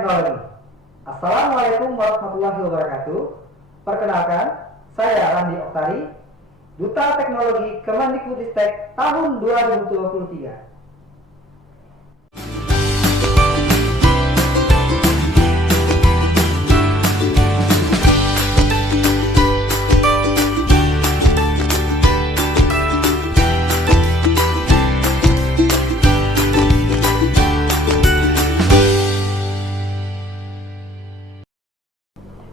Teknologi. Assalamualaikum warahmatullahi wabarakatuh. Perkenalkan, saya Randi Oktari, Duta Teknologi Kemendikbudristek tahun 2023.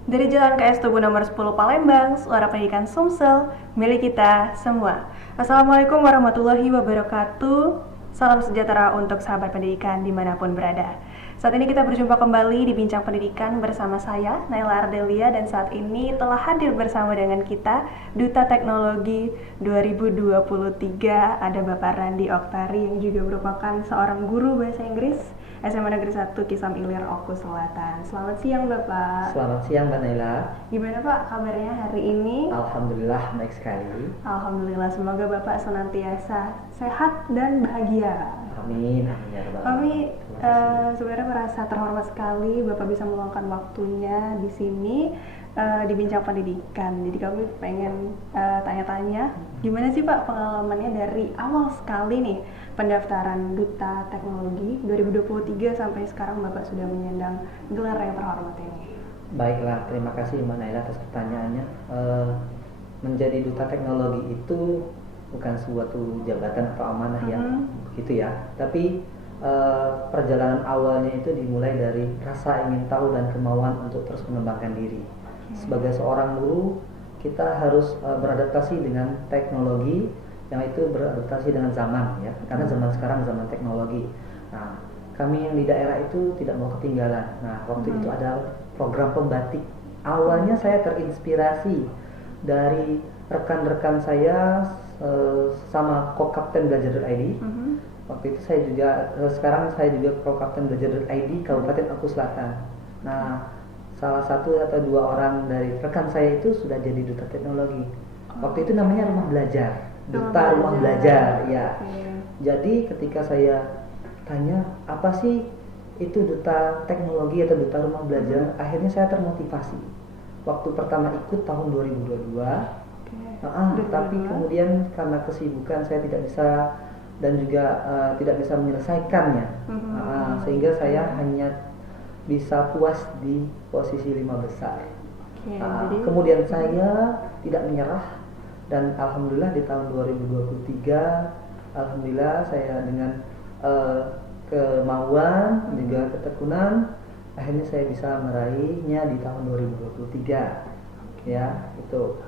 Dari Jalan KS Tugu nomor 10 Palembang, Suara Pendidikan Sumsel, milik kita semua. Assalamualaikum warahmatullahi wabarakatuh. Salam sejahtera untuk sahabat pendidikan dimanapun berada. Saat ini kita berjumpa kembali di Bincang Pendidikan bersama saya, Naila Ardelia, dan saat ini telah hadir bersama dengan kita Duta Teknologi 2023, ada Bapak Randi Oktari yang juga merupakan seorang guru bahasa Inggris SMA Negeri 1 Kisam Ilir, Oku Selatan. Selamat siang Bapak. Selamat siang Mbak Naila. Gimana Pak kabarnya hari ini? Alhamdulillah baik sekali. Alhamdulillah, semoga Bapak senantiasa sehat dan bahagia. Amin. Amin ya rabbal Kami alamin. sebenarnya merasa terhormat sekali Bapak bisa meluangkan waktunya di sini di Bincang Pendidikan. Jadi kami pengen tanya-tanya, gimana sih Pak pengalamannya dari awal sekali nih pendaftaran Duta Teknologi 2023 sampai sekarang Bapak sudah menyandang gelar yang terhormat ini. Baiklah, terima kasih Mbak Naila atas pertanyaannya. Menjadi Duta Teknologi itu bukan suatu jabatan atau amanah yang begitu ya, tapi perjalanan awalnya itu dimulai dari rasa ingin tahu dan kemauan untuk terus mengembangkan diri. Sebagai seorang guru, kita harus beradaptasi dengan teknologi, yang itu beradaptasi dengan zaman ya, karena zaman sekarang zaman teknologi. Nah, kami yang di daerah itu tidak mau ketinggalan. Nah, waktu itu ada program pembatik. Awalnya saya terinspirasi dari rekan-rekan saya sama Kokapten Belajar.id. Waktu itu saya juga sekarang saya juga Kokapten Belajar.id Kabupaten Oku Selatan. Nah, salah satu atau dua orang dari rekan saya itu sudah jadi duta teknologi. Waktu itu namanya Rumah Belajar. Duta Rumah Belajar ya. Jadi ketika saya tanya apa sih itu duta teknologi atau duta rumah belajar, akhirnya saya termotivasi. Waktu pertama ikut tahun 2022, tapi kemudian karena kesibukan saya tidak bisa dan juga tidak bisa menyelesaikannya, sehingga saya hanya bisa puas di posisi 5 besar. Kemudian saya tidak menyerah. Dan alhamdulillah di tahun 2023, alhamdulillah saya dengan kemauan juga ketekunan, akhirnya saya bisa meraihnya di tahun 2023. Ya, itu.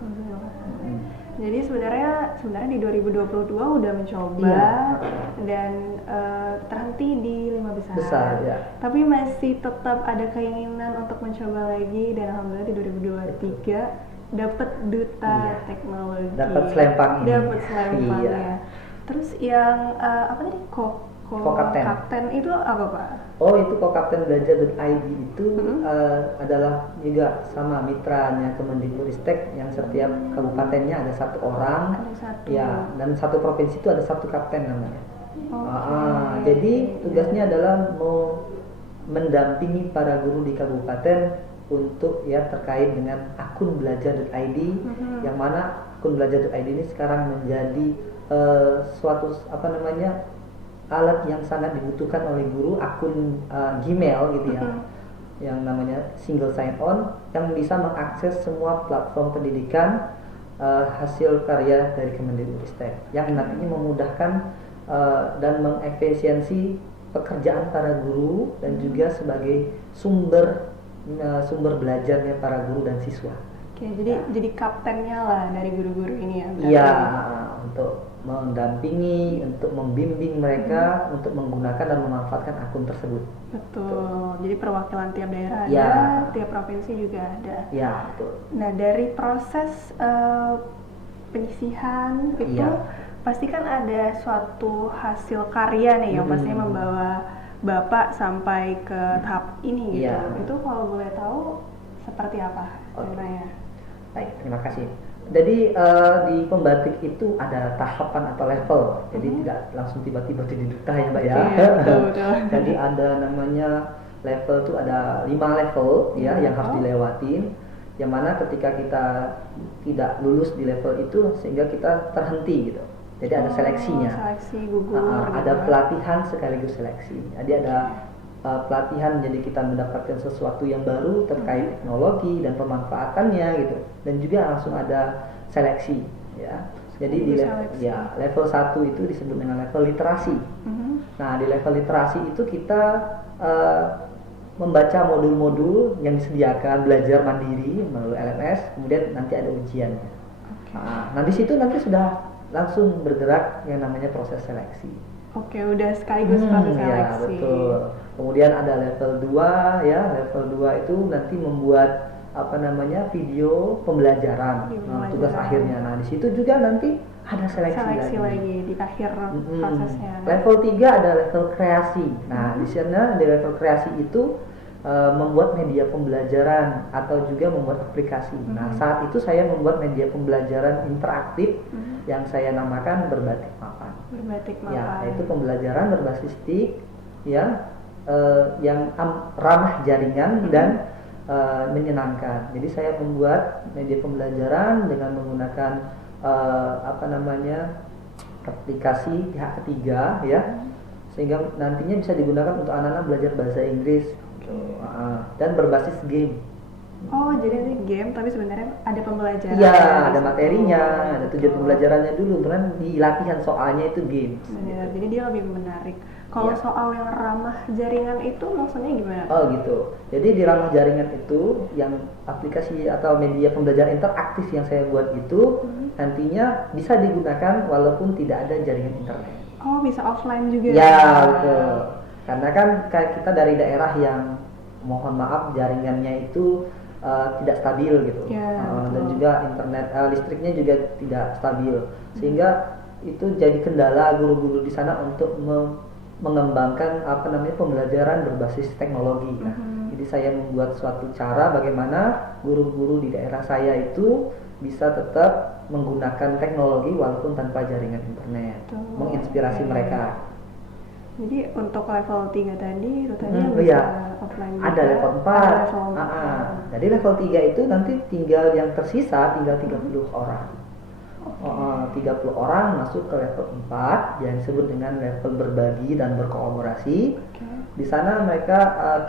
Jadi sebenarnya di 2022 udah mencoba dan terhenti di 5 besar. Ya. Tapi masih tetap ada keinginan untuk mencoba lagi, dan alhamdulillah di 2023 dapat duta teknologi. Dapat selempang ini. Dapat selempangnya. Terus yang apa tadi? Kokapten itu apa Pak? Oh, itu Kokapten Belajar.id itu adalah juga sama mitranya Kemendikbudristek, yang setiap kabupatennya ada satu orang. Ya, dan satu provinsi itu ada satu kapten namanya. Jadi tugasnya adalah mau mendampingi para guru di kabupaten untuk ya terkait dengan akun belajar.id, yang mana akun belajar.id ini sekarang menjadi suatu alat yang sangat dibutuhkan oleh guru, akun Gmail gitu ya, yang namanya single sign on, yang bisa mengakses semua platform pendidikan hasil karya dari Kemendikbudristek, yang nantinya memudahkan dan mengefisiensi pekerjaan para guru dan juga sebagai sumber belajarnya para guru dan siswa. Oke, jadi kaptennya lah dari guru-guru ini ya. Iya, untuk mendampingi, untuk membimbing mereka untuk menggunakan dan memanfaatkan akun tersebut. Betul. Jadi perwakilan tiap daerah ada, tiap provinsi juga ada. Ya, betul. Nah, dari proses penyisihan itu pasti kan ada suatu hasil karya nih yang pastinya membawa Bapak sampai ke tahap ini gitu. Itu kalau boleh tahu seperti apa ceritanya? Baik, terima kasih. Jadi di pembatik itu ada tahapan atau level. Jadi tidak langsung tiba-tiba jadi duta ya Mbak ya. Betul. Jadi ada namanya level tuh ada 5 level ya yang harus dilewatin, yang mana ketika kita tidak lulus di level itu sehingga kita terhenti gitu. Jadi ada seleksinya. Seleksi gugur. Ada pelatihan sekaligus seleksi. Jadi ada pelatihan, jadi kita mendapatkan sesuatu yang baru terkait teknologi dan pemanfaatannya gitu. Dan juga langsung ada seleksi ya. Jadi di level 1 itu disebut dengan level literasi. Nah, di level literasi itu kita membaca modul-modul yang disediakan, belajar mandiri melalui LMS, kemudian nanti ada ujiannya. Nah, di situ nanti sudah langsung bergerak yang namanya proses seleksi. Oke, udah sekaligus proses seleksi. Ya, betul. Kemudian ada level 2 ya. Level 2 itu nanti membuat video pembelajaran. Tugas akhirnya. Nah, di situ juga nanti ada seleksi lagi di akhir prosesnya. Level 3 ada level kreasi. Nah, di sana di level kreasi itu membuat media pembelajaran atau juga membuat aplikasi. Nah, saat itu saya membuat media pembelajaran interaktif yang saya namakan berbatik mapan. Ya, itu pembelajaran berbasis TIK ya, yang ramah jaringan dan menyenangkan. Jadi saya membuat media pembelajaran dengan menggunakan aplikasi pihak ketiga ya, sehingga nantinya bisa digunakan untuk anak-anak belajar bahasa Inggris. Dan berbasis game. Oh, jadi ini game tapi sebenarnya ada pembelajaran. Iya, ada materinya, ada tujuan pembelajarannya dulu, karena di latihan soalnya itu game. Benar, jadi dia lebih menarik. Kalau soal yang ramah jaringan itu maksudnya gimana? Oh gitu. Jadi di ramah jaringan itu yang aplikasi atau media pembelajaran interaktif yang saya buat itu nantinya bisa digunakan walaupun tidak ada jaringan internet. Oh, bisa offline juga. Ya, betul. Karena kan kayak kita dari daerah yang mohon maaf jaringannya itu tidak stabil gitu, dan juga internet listriknya juga tidak stabil, sehingga itu jadi kendala guru-guru di sana untuk mengembangkan pembelajaran berbasis teknologi. Nah, jadi saya membuat suatu cara bagaimana guru-guru di daerah saya itu bisa tetap menggunakan teknologi walaupun tanpa jaringan internet, menginspirasi mereka. Jadi untuk level 3 tadi rutenya bisa offline juga. Ada level 4. Jadi level 3 itu nanti tinggal yang tersisa tinggal 30 orang. 30 orang masuk ke level 4 yang disebut dengan level berbagi dan berkolaborasi. Di sana mereka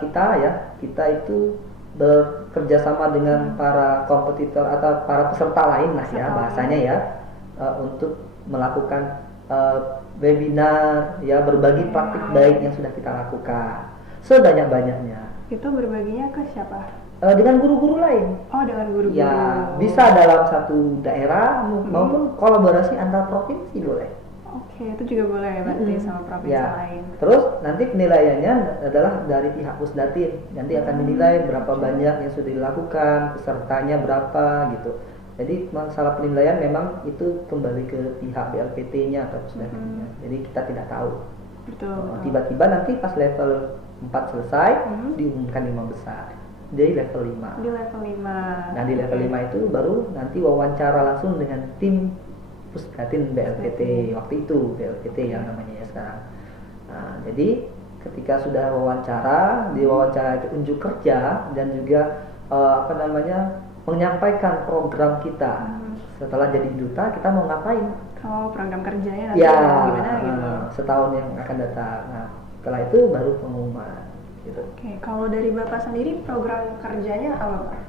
kita itu bekerja sama dengan para kompetitor atau para peserta lain lah ya bahasanya ya, untuk melakukan webinar ya, berbagi praktik baik yang sudah kita lakukan sebanyak-banyaknya. Itu berbaginya ke siapa? Dengan guru-guru lain. Oh, dengan guru-guru. Ya, bisa dalam satu daerah maupun kolaborasi antar provinsi boleh. Oke, itu juga boleh berarti sama provinsi lain. Terus nanti penilaiannya adalah dari pihak Pusdatin. Nanti akan menilai berapa banyak yang sudah dilakukan, pesertanya berapa gitu. Jadi masalah penilaian memang itu kembali ke pihak BLPT-nya atau Pusdatinnya. Jadi kita tidak tahu. Betul. Tiba-tiba nanti pas level 4 selesai diumumkan 5 besar. Di level 5. Di level 5. Nah, di level 5 itu baru nanti wawancara langsung dengan tim Pusdatin BLPT waktu itu, BLPT yang namanya ya sekarang. Nah, jadi ketika sudah wawancara, di wawancara itu unjuk kerja dan juga menyampaikan program kita. Setelah jadi duta kita mau ngapain? Oh, program kerjanya nanti gimana gitu. Setahun yang akan datang. Nah, setelah itu baru pengumuman gitu. Oke, kalau dari Bapak sendiri program kerjanya apa, Pak?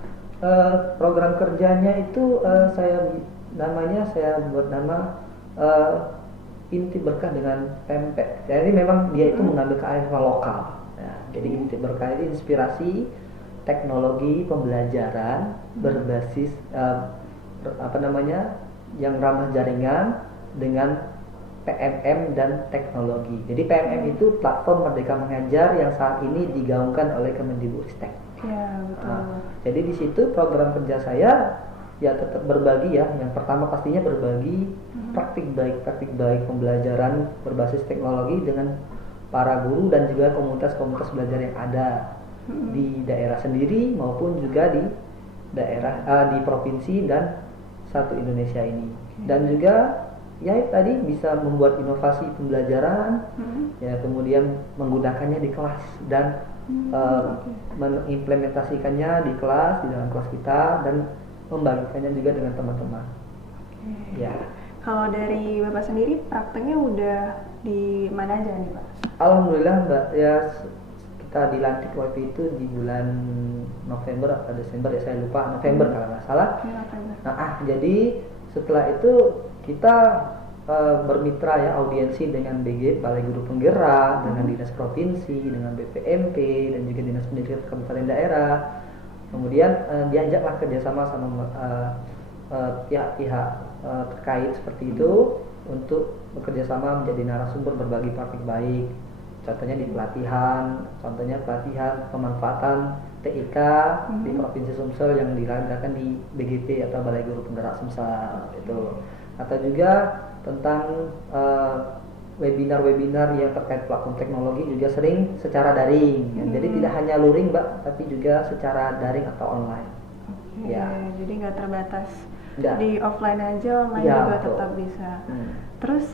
Program kerjanya itu saya buat nama Inti Berkah dengan Pempek. Jadi memang dia itu mengambil kearifan lokal. Ya, jadi Inti Berkah itu inspirasi teknologi pembelajaran berbasis yang ramah jaringan dengan PMM dan teknologi. Jadi PMM itu platform Merdeka Mengajar yang saat ini digaungkan oleh Kemendikbudristek. Ya, betul. Jadi di situ program kerja saya ya tetap berbagi ya. Yang pertama pastinya berbagi praktik baik pembelajaran berbasis teknologi dengan para guru dan juga komunitas-komunitas belajar yang ada di daerah sendiri maupun juga di daerah di provinsi dan satu Indonesia ini. Dan juga ya tadi bisa membuat inovasi pembelajaran, ya kemudian menggunakannya di kelas dan mengimplementasikannya di kelas, di dalam kelas kita, dan membagikannya juga dengan teman-teman. Ya. Kalau dari Bapak sendiri prakteknya udah di mana aja nih Pak? Alhamdulillah Mbak, ya kita dilantik waktu itu di bulan November atau Desember, ya saya lupa, November kalau nggak salah. Nah, jadi setelah itu kita bermitra ya, audiensi dengan BG, Balai Guru Penggerak, dengan Dinas Provinsi, dengan BPMP, dan juga Dinas Pendidikan Kabupaten Daerah. Kemudian diajaklah kerjasama sama pihak-pihak terkait seperti itu untuk bekerja sama menjadi narasumber berbagi praktik baik. Contohnya di pelatihan, pemanfaatan TIK di Provinsi Sumsel yang dilaksanakan di BGP atau Balai Guru Penggerak Sumsel itu. Atau juga tentang webinar-webinar yang terkait platform teknologi juga sering secara daring. Jadi tidak hanya luring Mbak, tapi juga secara daring atau online. Ya. Jadi nggak terbatas Nggak. di offline aja, online Ya, juga betul. tetap bisa. Terus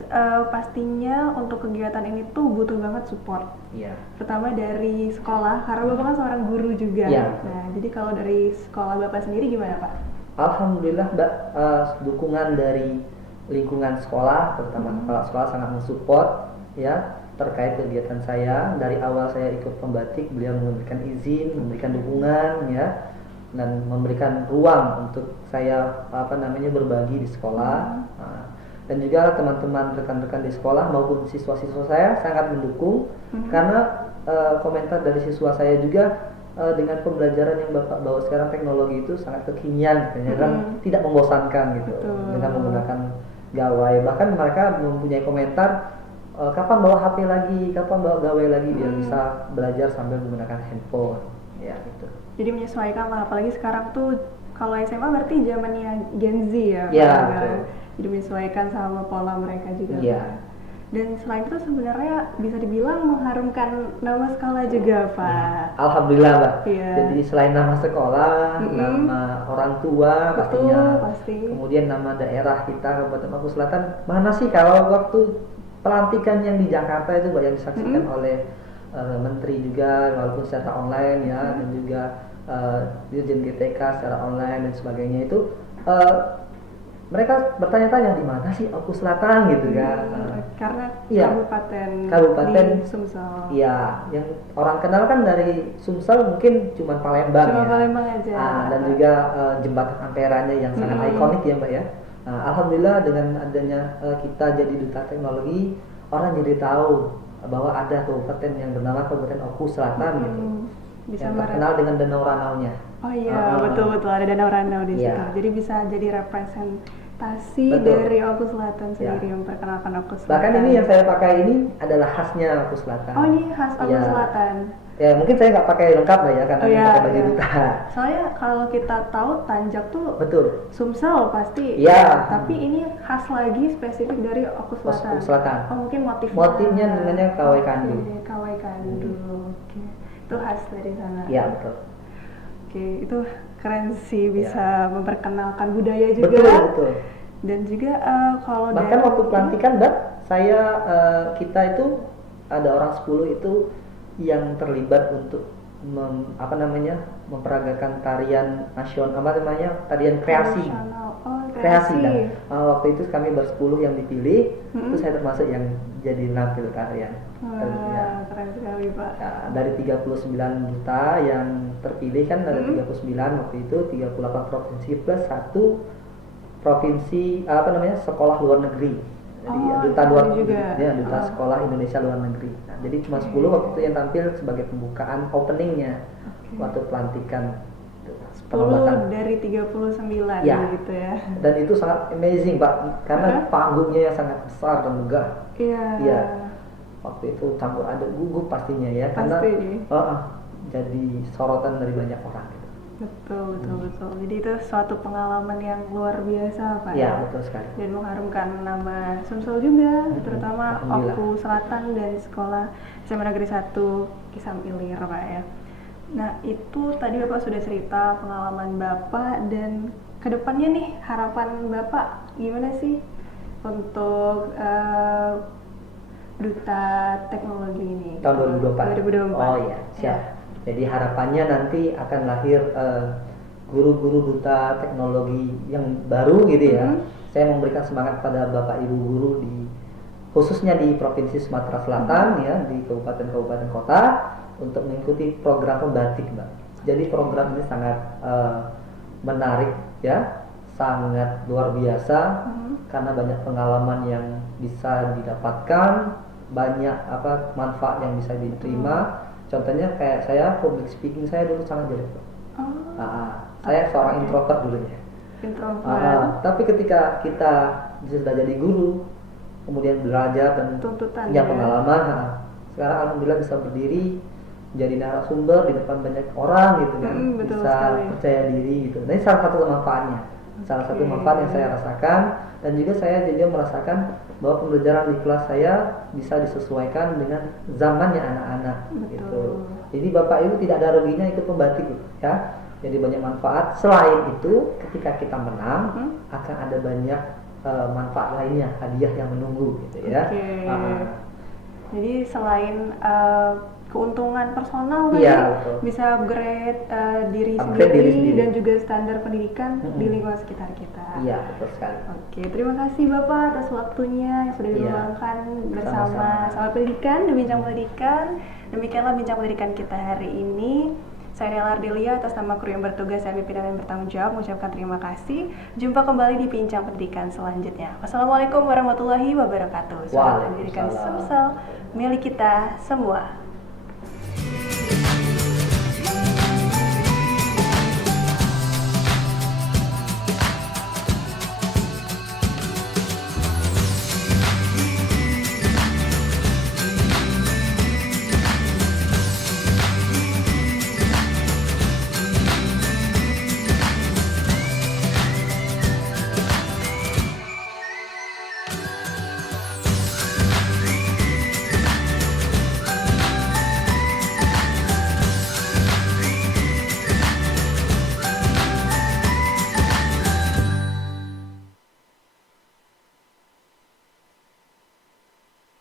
pastinya untuk kegiatan ini tuh butuh banget support. Iya. Pertama dari sekolah, karena Bapak kan seorang guru juga. Iya. Nah, jadi kalau dari sekolah Bapak sendiri gimana Pak? Alhamdulillah Mbak, dukungan dari lingkungan sekolah, terutama kepala sekolah sangat mensupport ya terkait kegiatan saya. Dari awal saya ikut pembatik, beliau memberikan izin, memberikan dukungan ya, dan memberikan ruang untuk saya berbagi di sekolah. Dan juga teman-teman rekan-rekan di sekolah maupun siswa-siswa saya sangat mendukung karena komentar dari siswa saya juga dengan pembelajaran yang Bapak bawa sekarang, teknologi itu sangat kekinian dan tidak membosankan gitu. Dengan menggunakan gawai, bahkan mereka mempunyai komentar kapan bawa HP lagi, kapan bawa gawai lagi biar bisa belajar sambil menggunakan handphone ya gitu. Jadi menyesuaikan lah, apalagi sekarang tuh kalau SMA berarti zamannya Gen Z ya. Ya, jadi menyesuaikan sama pola mereka juga. Iya. Dan selain itu sebenarnya bisa dibilang mengharumkan nama sekolah juga Pak. Alhamdulillah Mbak. Iya. Jadi selain nama sekolah, nama orang tua pastinya, pasti. Kemudian nama daerah kita Kabupaten Maluku Selatan. Mana sih kalau waktu pelantikan yang di Jakarta itu Mbak, yang disaksikan oleh menteri juga walaupun secara online ya, dan juga Dirjen GTK secara online dan sebagainya itu mereka bertanya-tanya di mana sih Maluku Selatan gitu kan. Karena iya, kabupaten di Sumsel. Iya, yang orang kenal kan dari Sumsel mungkin cuma Palembang ya. Palembang aja. Dan juga jembatan Amperanya yang sangat ikonik ya Mbak ya. Alhamdulillah dengan adanya kita jadi duta teknologi, orang jadi tahu bahwa ada kabupaten yang bernama Kabupaten Maluku Selatan gitu. Bisa yang terkenal dengan Danau Ranaunya. Oh iya, betul ada Danau Ranau di situ. Jadi bisa jadi representasi dari Maluku Selatan sendiri, memperkenalkan Maluku Selatan. Bahkan ini yang saya pakai ini adalah khasnya Maluku Selatan. Oh, ini khas Maluku Selatan. Ya mungkin saya nggak pakai lengkap lah ya, karena pakai baju duta. Soalnya kalau kita tahu Tanjak tuh Sumsel pasti. Iya. Tapi ini khas lagi spesifik dari Maluku Selatan. Oh, mungkin motifnya namanya Kawai Kandu. Kawai Kandu. Oke. Itu khas dari sana. Iya betul. Oke, itu keren sih, bisa memperkenalkan budaya juga. Betul. Dan juga kalau bahkan waktu pelantikan Mbak, kita itu ada orang 10 itu yang terlibat untuk memperagakan tarian nasional, tarian kreasi. Kreasi. Dan waktu itu kami ber-10 yang dipilih, itu saya termasuk yang jadi nampil tarian. Keren sekali Pak. Dari 39 duta yang terpilih kan, ada 39 waktu itu, 38 provinsi plus 1 provinsi sekolah luar negeri. Jadi duta sekolah Indonesia luar negeri. Nah, jadi cuma 10 waktu itu yang tampil sebagai pembukaan openingnya waktu pelantikan. 10 dari 39 gitu ya. Dan itu sangat amazing Pak, karena panggungnya yang sangat besar dan megah. Iya. Waktu itu campur aduk gugup pastinya ya, karena jadi sorotan dari banyak orang gitu. Betul. Jadi itu suatu pengalaman yang luar biasa Pak. Iya, betul sekali. Dan mengharumkan nama Sumsel juga, terutama Maluku Selatan dan sekolah SMA Negeri 1 Kisam Ilir Pak ya. Nah, itu tadi Bapak sudah cerita pengalaman Bapak, dan kedepannya nih harapan Bapak gimana sih untuk duta teknologi ini? Tahun 2024. 2024. Oh iya, siap. Jadi harapannya nanti akan lahir guru-guru duta teknologi yang baru gitu ya. Saya memberikan semangat pada Bapak Ibu guru khususnya di Provinsi Sumatera Selatan ya, di kabupaten-kabupaten kota untuk mengikuti program pembatik, Mbak. Jadi program ini sangat menarik ya, sangat luar biasa karena banyak pengalaman yang bisa didapatkan, banyak manfaat yang bisa diterima. Contohnya kayak saya public speaking saya dulu sangat jelek. Saya seorang introvert dulunya. Tapi ketika kita sudah jadi guru, kemudian belajar dan punya pengalaman, sekarang alhamdulillah bisa berdiri jadi narasumber di depan banyak orang gitu kan, bisa percaya diri gitu. Nah, ini salah satu manfaatnya, salah satu manfaat yang saya rasakan, dan juga saya juga merasakan bahwa pembelajaran di kelas saya bisa disesuaikan dengan zamannya anak-anak gitu. Jadi Bapak Ibu tidak ada ruginya ikut pembatik ya. Jadi banyak manfaat. Selain itu, ketika kita menang akan ada banyak manfaat lainnya, hadiah yang menunggu gitu ya. Jadi selain keuntungan personal bisa upgrade diri sendiri dan juga standar pendidikan di lingkungan sekitar kita. Iya, betul sekali. Oke, terima kasih Bapak atas waktunya yang sudah diluangkan bersama Sahabat Pendidikan di Bincang Pendidikan. Demikianlah Bincang Pendidikan kita hari ini. Saya Nela Ardelia atas nama kru yang bertugas dan pimpinan yang bertanggung jawab mengucapkan terima kasih. Jumpa kembali di Bincang Pendidikan selanjutnya. Wassalamualaikum warahmatullahi wabarakatuh. Sahabat Pendidikan Sumsel, milik kita semua.